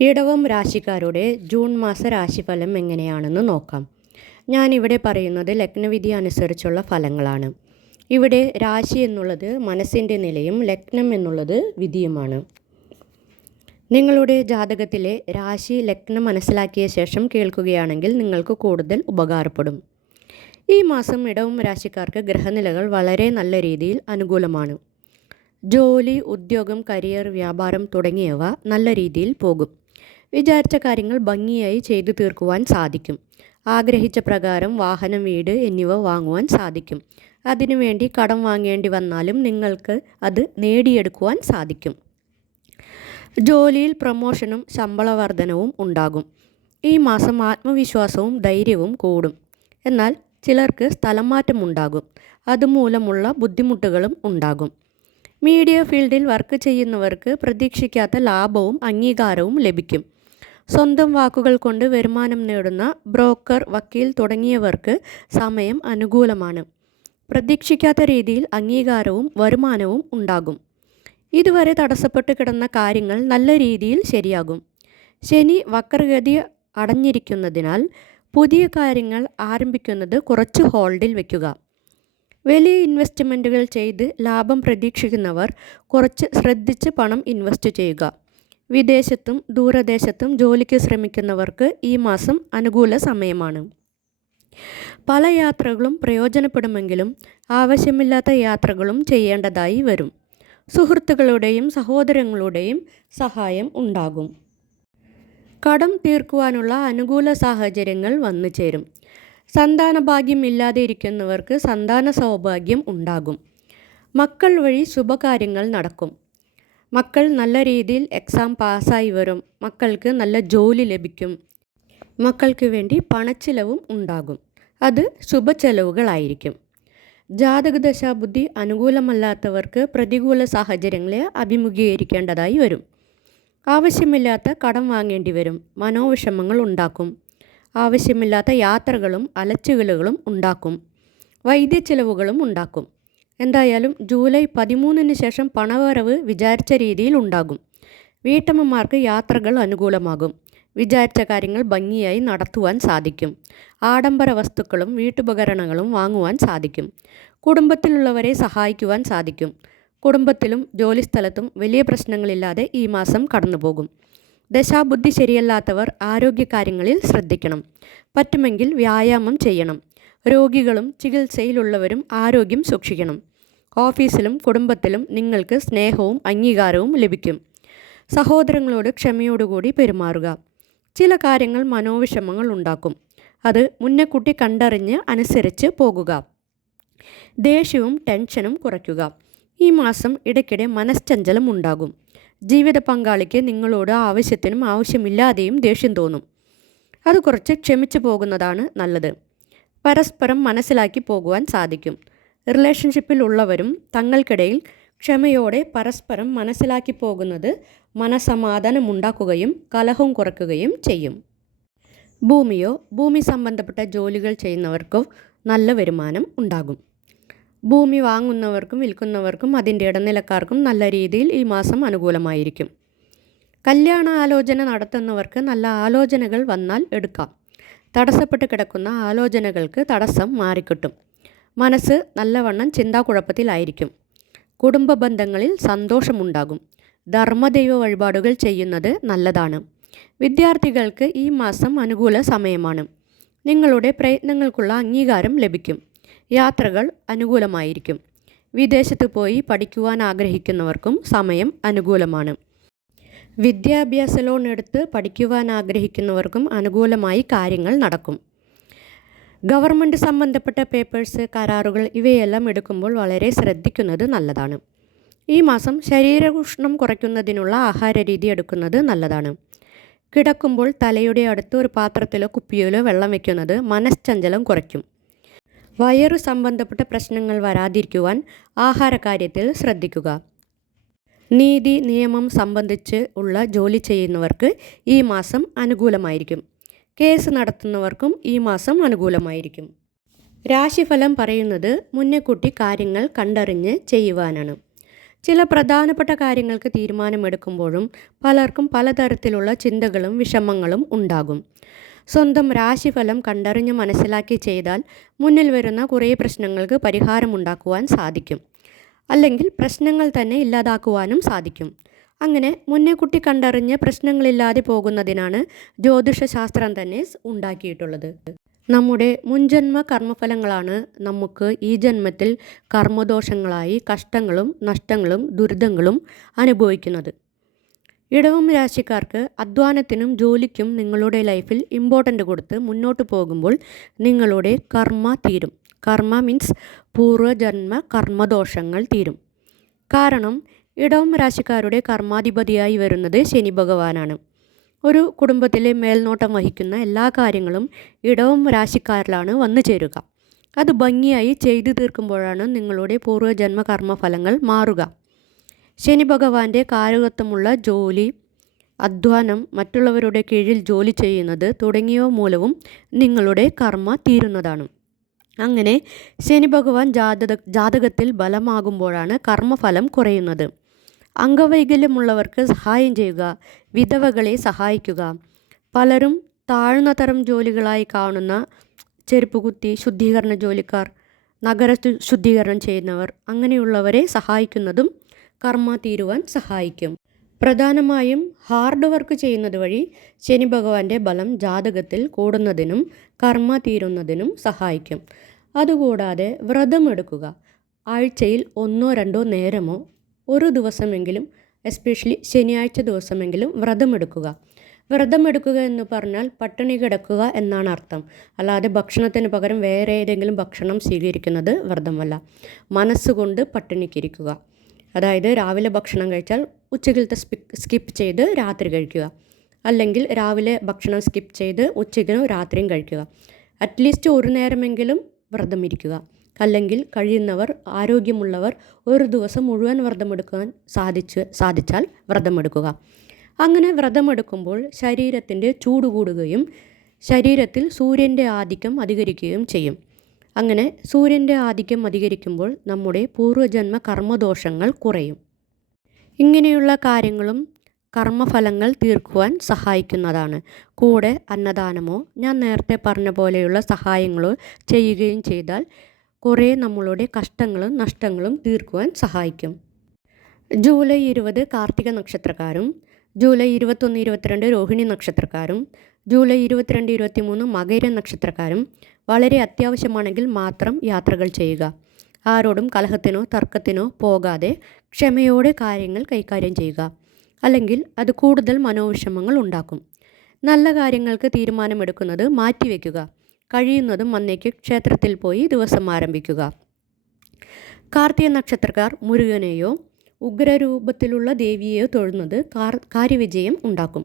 ഇടവം രാശിക്കാരുടെ ജൂൺ മാസ രാശിഫലം എങ്ങനെയാണെന്ന് നോക്കാം. ഞാനിവിടെ പറയുന്നത് ലഗ്നവിധി അനുസരിച്ചുള്ള ഫലങ്ങളാണ്. ഇവിടെ രാശി എന്നുള്ളത് മനസ്സിന്റെ നിലയും ലഗ്നം എന്നുള്ളത് വിധിയുമാണ്. നിങ്ങളുടെ ജാതകത്തിലെ രാശി ലഗ്നം മനസ്സിലാക്കിയ ശേഷം കേൾക്കുകയാണെങ്കിൽ നിങ്ങൾക്ക് കൂടുതൽ ഉപകാരപ്പെടും. ഈ മാസം ഇടവും രാശിക്കാർക്ക് ഗ്രഹനിലകൾ വളരെ നല്ല രീതിയിൽ അനുകൂലമാണ്. ജോലി ഉദ്യോഗം കരിയർ വ്യാപാരം തുടങ്ങിയവ നല്ല രീതിയിൽ പോകും. വിചാരിച്ച കാര്യങ്ങൾ ഭംഗിയായി ചെയ്തു തീർക്കുവാൻ സാധിക്കും. ആഗ്രഹിച്ച പ്രകാരം വാഹനം വീട് എന്നിവ വാങ്ങുവാൻ സാധിക്കും. അതിനുവേണ്ടി കടം വാങ്ങേണ്ടി വന്നാലും നിങ്ങൾക്ക് അത് നേടിയെടുക്കുവാൻ സാധിക്കും. ജോലിയിൽ പ്രമോഷനും ശമ്പള വർധനവും ഉണ്ടാകും. ഈ മാസം ആത്മവിശ്വാസവും ധൈര്യവും കൂടും. എന്നാൽ ചിലർക്ക് സ്ഥലം മാറ്റം ഉണ്ടാകും അതുമൂലമുള്ള ബുദ്ധിമുട്ടുകളും ഉണ്ടാകും. മീഡിയ ഫീൽഡിൽ വർക്ക് ചെയ്യുന്നവർക്ക് പ്രതീക്ഷിക്കാത്ത ലാഭവും അംഗീകാരവും ലഭിക്കും. സ്വന്തം വാക്കുകൾ കൊണ്ട് വരുമാനം നേടുന്ന ബ്രോക്കർ വക്കീൽ തുടങ്ങിയവർക്ക് സമയം അനുകൂലമാണ്. പ്രതീക്ഷിക്കാത്ത രീതിയിൽ അംഗീകാരവും വരുമാനവും ഉണ്ടാകും. ഇതുവരെ തടസ്സപ്പെട്ട് കിടന്ന കാര്യങ്ങൾ നല്ല രീതിയിൽ ശരിയാകും. ശനി വക്രഗതി അടഞ്ഞിരിക്കുന്നതിനാൽ പുതിയ കാര്യങ്ങൾ ആരംഭിക്കുന്നത് കുറച്ച് ഹോൾഡിൽ വയ്ക്കുക വലിയ ഇൻവെസ്റ്റ്മെന്റുകൾ ചെയ്ത് ലാഭം പ്രതീക്ഷിക്കുന്നവർ കുറച്ച് ശ്രദ്ധിച്ച് പണം ഇൻവെസ്റ്റ് ചെയ്യുക. വിദേശത്തും ദൂരദേശത്തും ജോലിക്ക് ശ്രമിക്കുന്നവർക്ക് ഈ മാസം അനുകൂല സമയമാണ്. പല യാത്രകളും പ്രയോജനപ്പെടുമെങ്കിലും ആവശ്യമില്ലാത്ത യാത്രകളും ചെയ്യേണ്ടതായി വരും. സുഹൃത്തുക്കളുടെയും സഹോദരങ്ങളുടെയും സഹായം ഉണ്ടാകും. കടം തീർക്കുവാനുള്ള അനുകൂല സാഹചര്യങ്ങൾ വന്നു ചേരും. സന്താന ഭാഗ്യം ഇല്ലാതെ ഇരിക്കുന്നവർക്ക് സന്താന സൗഭാഗ്യം ഉണ്ടാകും. മക്കൾ വഴി ശുഭകാര്യങ്ങൾ നടക്കും. മക്കൾ നല്ല രീതിയിൽ എക്സാം പാസ്സായി വരും. മക്കൾക്ക് നല്ല ജോലി ലഭിക്കും. മക്കൾക്ക് വേണ്ടി പണച്ചിലവും ഉണ്ടാകും. അത് ശുഭച്ചെലവുകളായിരിക്കും ജാതകദശാബുദ്ധി അനുകൂലമല്ലാത്തവർക്ക് പ്രതികൂല സാഹചര്യങ്ങളെ അഭിമുഖീകരിക്കേണ്ടതായി വരും. ആവശ്യമില്ലാത്ത കടം വാങ്ങേണ്ടി വരും. മനോവിഷമങ്ങൾ ഉണ്ടാക്കും. ആവശ്യമില്ലാത്ത യാത്രകളും അലച്ചുകലുകളും ഉണ്ടാക്കും. വൈദ്യ ചെലവുകളും ഉണ്ടാക്കും. എന്തായാലും ജൂലൈ പതിമൂന്നിന് ശേഷം പണവരവ് വിചാരിച്ച രീതിയിൽ ഉണ്ടാകും. വീട്ടമ്മമാർക്ക് യാത്രകൾ അനുകൂലമാകും. വിചാരിച്ച കാര്യങ്ങൾ ഭംഗിയായി നടത്തുവാൻ സാധിക്കും. ആഡംബര വസ്തുക്കളും വീട്ടുപകരണങ്ങളും വാങ്ങുവാൻ സാധിക്കും. കുടുംബത്തിലുള്ളവരെ സഹായിക്കുവാൻ സാധിക്കും. കുടുംബത്തിലും ജോലിസ്ഥലത്തും വലിയ പ്രശ്നങ്ങളില്ലാതെ ഈ മാസം കടന്നുപോകും. ദശാബുദ്ധി ശരിയല്ലാത്തവർ ആരോഗ്യകാര്യങ്ങളിൽ ശ്രദ്ധിക്കണം. പറ്റുമെങ്കിൽ വ്യായാമം ചെയ്യണം. രോഗികളും ചികിത്സയിലുള്ളവരും ആരോഗ്യം സൂക്ഷിക്കണം. ഓഫീസിലും കുടുംബത്തിലും നിങ്ങൾക്ക് സ്നേഹവും അംഗീകാരവും ലഭിക്കും. സഹോദരങ്ങളോട് ക്ഷമയോടുകൂടി പെരുമാറുക. ചില കാര്യങ്ങൾ മനോവിഷമങ്ങൾ ഉണ്ടാക്കും. അത് മുന്നക്കൂട്ടി കണ്ടറിഞ്ഞ് അനുസരിച്ച് പോകുക. ദേഷ്യവും ടെൻഷനും കുറയ്ക്കുക. ഈ മാസം ഇടയ്ക്കിടെ മനസ്ചഞ്ചലം ഉണ്ടാകും. ജീവിത പങ്കാളിക്ക് നിങ്ങളോട് ആവശ്യത്തിനും ആവശ്യമില്ലാതെയും ദേഷ്യം തോന്നും. അത് കുറച്ച് ക്ഷമിച്ചു പോകുന്നതാണ് നല്ലത്. പരസ്പരം മനസ്സിലാക്കി പോകുവാൻ സാധിക്കും. റിലേഷൻഷിപ്പിൽ ഉള്ളവരും തങ്ങൾക്കിടയിൽ ക്ഷമയോടെ പരസ്പരം മനസ്സിലാക്കി പോകുന്നത് മനസമാധാനമുണ്ടാക്കുകയും കലഹം കുറയ്ക്കുകയും ചെയ്യും. ഭൂമിയോ ഭൂമി സംബന്ധപ്പെട്ട ജോലികൾ ചെയ്യുന്നവർക്കോ നല്ല വരുമാനം ഉണ്ടാകും. ഭൂമി വാങ്ങുന്നവർക്കും വിൽക്കുന്നവർക്കും അതിന്റെ ഇടനിലക്കാർക്കും നല്ല രീതിയിൽ ഈ മാസം അനുകൂലമായിരിക്കും. കല്യാണ ആലോചന നടത്തുന്നവർക്ക് നല്ല ആലോചനകൾ വന്നാൽ എടുക്കാം. തടസ്സപ്പെട്ട് കിടക്കുന്ന ആലോചനകൾക്ക് തടസ്സം മാറിക്കിട്ടും. മനസ്സ് നല്ലവണ്ണം ചിന്താക്കുഴപ്പത്തിലായിരിക്കും കുടുംബ ബന്ധങ്ങളിൽ സന്തോഷമുണ്ടാകും. ധർമ്മദൈവ വഴിപാടുകൾ ചെയ്യുന്നത് നല്ലതാണ്. വിദ്യാർത്ഥികൾക്ക് ഈ മാസം അനുകൂല സമയമാണ്. നിങ്ങളുടെ പ്രയത്നങ്ങൾക്കുള്ള അംഗീകാരം ലഭിക്കും. യാത്രകൾ അനുകൂലമായിരിക്കും. വിദേശത്ത് പോയി പഠിക്കുവാൻ ആഗ്രഹിക്കുന്നവർക്കും സമയം അനുകൂലമാണ്. വിദ്യാഭ്യാസ ലോൺ എടുത്ത് പഠിക്കുവാൻ ആഗ്രഹിക്കുന്നവർക്കും അനുകൂലമായി കാര്യങ്ങൾ നടക്കും. ഗവൺമെന്റ് സംബന്ധപ്പെട്ട പേപ്പേഴ്സ് കരാറുകൾ ഇവയെല്ലാം എടുക്കുമ്പോൾ വളരെ ശ്രദ്ധിക്കുന്നത് നല്ലതാണ്. ഈ മാസം ശരീരോഷ്ണം കുറയ്ക്കുന്നതിനുള്ള ആഹാര രീതി എടുക്കുന്നത് നല്ലതാണ്. കിടക്കുമ്പോൾ തലയുടെ അടുത്ത് ഒരു പാത്രത്തിലോ കുപ്പിയിലോ വെള്ളം വയ്ക്കുന്നത് മനഃശ്ചഞ്ചലം കുറയ്ക്കും. വയറു സംബന്ധപ്പെട്ട പ്രശ്നങ്ങൾ വരാതിരിക്കുവാൻ ആഹാരകാര്യത്തിൽ ശ്രദ്ധിക്കുക. നീതി നിയമം സംബന്ധിച്ച് ഉള്ള ജോലി ചെയ്യുന്നവർക്ക് ഈ മാസം അനുകൂലമായിരിക്കും. കേസ് നടത്തുന്നവർക്കും ഈ മാസം അനുകൂലമായിരിക്കും. രാശിഫലം പറയുന്നത് മുന്നെക്കൂട്ടി കാര്യങ്ങൾ കണ്ടറിഞ്ഞ് ചെയ്യുവാനാണ്. ചില പ്രധാനപ്പെട്ട കാര്യങ്ങൾക്ക് തീരുമാനമെടുക്കുമ്പോഴും പലർക്കും പലതരത്തിലുള്ള ചിന്തകളും വിഷമങ്ങളും ഉണ്ടാകും. സ്വന്തം രാശിഫലം കണ്ടറിഞ്ഞ് മനസ്സിലാക്കി ചെയ്താൽ മുന്നിൽ വരുന്ന കുറേ പ്രശ്നങ്ങൾക്ക് പരിഹാരമുണ്ടാക്കുവാൻ സാധിക്കും. അല്ലെങ്കിൽ പ്രശ്നങ്ങൾ തന്നെ ഇല്ലാതാക്കുവാനും സാധിക്കും. അങ്ങനെ മുന്നേ കുട്ടി കണ്ടറിഞ്ഞ് പ്രശ്നങ്ങളില്ലാതെ പോകുന്നതിനാണ് ജ്യോതിഷശാസ്ത്രം തന്നെ ഉണ്ടാക്കിയിട്ടുള്ളത്. നമ്മുടെ മുൻജന്മ കർമ്മഫലങ്ങളാണ് നമുക്ക് ഈ ജന്മത്തിൽ കർമ്മദോഷങ്ങളായി കഷ്ടങ്ങളും നഷ്ടങ്ങളും ദുരിതങ്ങളും അനുഭവിക്കുന്നത്. ഇടവം രാശിക്കാർക്ക് അധ്വാനത്തിനും ജോലിക്കും നിങ്ങളുടെ ലൈഫിൽ ഇമ്പോർട്ടന്റ് കൊടുത്ത് മുന്നോട്ട് പോകുമ്പോൾ നിങ്ങളുടെ കർമ്മ തീരും. കർമ്മ മീൻസ് പൂർവജന്മ കർമ്മദോഷങ്ങൾ തീരും. കാരണം ഇടവം രാശിക്കാരുടെ കർമാധിപതിയായി വരുന്നത് ശനി ഭഗവാനാണ്. ഒരു കുടുംബത്തിലെ മേൽനോട്ടം വഹിക്കുന്ന എല്ലാ കാര്യങ്ങളും ഇടവം രാശിക്കാരിലാണ് വന്നു ചേരുക. അത് ഭംഗിയായി ചെയ്തു തീർക്കുമ്പോഴാണ് നിങ്ങളുടെ പൂർവജന്മ കർമ്മഫലങ്ങൾ മാറുക. ശനി ഭഗവാന്റെ കാരകത്വമുള്ള ജോലി അധ്വാനം മറ്റുള്ളവരുടെ കീഴിൽ ജോലി ചെയ്യുന്നത് തുടങ്ങിയവ മൂലവും നിങ്ങളുടെ കർമ്മ തീരുന്നതാണ്. അങ്ങനെ ശനി ഭഗവാൻ ജാതക ജാതകത്തിൽ ബലമാകുമ്പോഴാണ് കർമ്മഫലം കുറയുന്നത്. അംഗവൈകല്യമുള്ളവർക്ക് സഹായം ചെയ്യുക വിധവകളെ സഹായിക്കുക. പലരും താഴ്ന്ന തരം ജോലികളായി കാണുന്ന ചെരുപ്പ് കുത്തി ശുദ്ധീകരണ ജോലിക്കാർ നഗര ശുദ്ധീകരണം ചെയ്യുന്നവർ അങ്ങനെയുള്ളവരെ സഹായിക്കുന്നതും കർമ്മ തീരുവാൻ സഹായിക്കും. പ്രധാനമായും ഹാർഡ് വർക്ക് ചെയ്യുന്നത് വഴി ശനി ഭഗവാന്റെ ബലം ജാതകത്തിൽ കൂടുന്നതിനും കർമ്മ തീരുന്നതിനും സഹായിക്കും. അതുകൂടാതെ വ്രതമെടുക്കുക ആഴ്ചയിൽ ഒന്നോ രണ്ടോ നേരമോ ഒരു ദിവസമെങ്കിലും എസ്പെഷ്യലി ശനിയാഴ്ച ദിവസമെങ്കിലും വ്രതമെടുക്കുക വ്രതമെടുക്കുക എന്ന് പറഞ്ഞാൽ പട്ടിണി കിടക്കുക എന്നാണ് അർത്ഥം. അല്ലാതെ ഭക്ഷണത്തിന് പകരം വേറെ ഏതെങ്കിലും ഭക്ഷണം സ്വീകരിക്കുന്നത് വ്രതമല്ല. മനസ്സുകൊണ്ട് പട്ടിണിക്കിരിക്കുക. അതായത് രാവിലെ ഭക്ഷണം കഴിച്ചാൽ ഉച്ചക്കിലത്തെ സ്കിപ്പ് ചെയ്ത് രാത്രി കഴിക്കുക. അല്ലെങ്കിൽ രാവിലെ ഭക്ഷണം സ്കിപ്പ് ചെയ്ത് ഉച്ചയ്ക്കും രാത്രിയും കഴിക്കുക. അറ്റ്ലീസ്റ്റ് ഒരു നേരമെങ്കിലും വ്രതം ഇരിക്കുക. അല്ലെങ്കിൽ കഴിയുന്നവർ ആരോഗ്യമുള്ളവർ ഒരു ദിവസം മുഴുവൻ വ്രതമെടുക്കാൻ സാധിച്ച് സാധിച്ചാൽ വ്രതമെടുക്കുക. അങ്ങനെ വ്രതമെടുക്കുമ്പോൾ ശരീരത്തിന്റെ ചൂട് കൂടുകയും ശരീരത്തിൽ സൂര്യന്റെ ആധിക്യം അധികരിക്കുകയും ചെയ്യും. അങ്ങനെ സൂര്യന്റെ ആധിക്യം അധികരിക്കുമ്പോൾ നമ്മുടെ പൂർവജന്മ കർമ്മദോഷങ്ങൾ കുറയും. ഇങ്ങനെയുള്ള കാര്യങ്ങളും കർമ്മഫലങ്ങൾ തീർക്കുവാൻ സഹായിക്കുന്നതാണ്. കൂടെ അന്നദാനമോ ഞാൻ നേരത്തെ പറഞ്ഞ പോലെയുള്ള സഹായങ്ങളോ ചെയ്യുകയും ചെയ്താൽ കുറേ നമ്മളുടെ കഷ്ടങ്ങളും നഷ്ടങ്ങളും തീർക്കുവാൻ സഹായിക്കും. ജൂലൈ ഇരുപത് കാർത്തിക നക്ഷത്രക്കാരും ജൂലൈ ഇരുപത്തൊന്ന് ഇരുപത്തിരണ്ട് രോഹിണി നക്ഷത്രക്കാരും ജൂലൈ ഇരുപത്തിരണ്ട് ഇരുപത്തിമൂന്ന് മകര നക്ഷത്രക്കാരും വളരെ അത്യാവശ്യമാണെങ്കിൽ മാത്രം യാത്രകൾ ചെയ്യുക. ആരോടും കലഹത്തിനോ തർക്കത്തിനോ പോകാതെ ക്ഷമയോടെ കാര്യങ്ങൾ കൈകാര്യം ചെയ്യുക. അല്ലെങ്കിൽ അത് കൂടുതൽ മനോവിഷമങ്ങൾ ഉണ്ടാക്കും. നല്ല കാര്യങ്ങൾക്ക് തീരുമാനമെടുക്കുന്നത് മാറ്റിവെക്കുക. കഴിയുന്നതും അന്നേക്ക് ക്ഷേത്രത്തിൽ പോയി ദിവസം ആരംഭിക്കുക. കാർത്തിക നക്ഷത്രക്കാർ മുരുകനെയോ ഉഗ്രരൂപത്തിലുള്ള ദേവിയെയോ തൊഴുന്നത് കാര്യവിജയം ഉണ്ടാക്കും.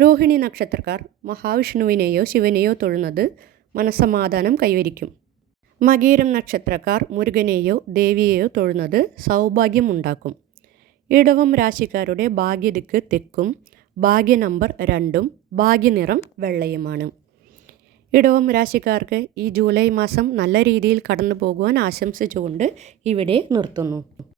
രോഹിണി നക്ഷത്രക്കാർ മഹാവിഷ്ണുവിനെയോ ശിവനെയോ തൊഴുന്നത് മനസ്സമാധാനം കൈവരിക്കും. മകീരം നക്ഷത്രക്കാർ മുരുകനെയോ ദേവിയെയോ തൊഴുന്നത് സൗഭാഗ്യമുണ്ടാക്കും. ഇടവം രാശിക്കാരുടെ ഭാഗ്യദിക്ക് തെക്കും ഭാഗ്യ നമ്പർ രണ്ടും ഭാഗ്യനിറം വെള്ളയുമാണ്. ഇടവം രാശിക്കാർക്ക് ഈ ജൂലൈ മാസം നല്ല രീതിയിൽ കടന്നു പോകുവാൻ ആശംസിച്ചുകൊണ്ട് ഇവിടെ നിർത്തുന്നു.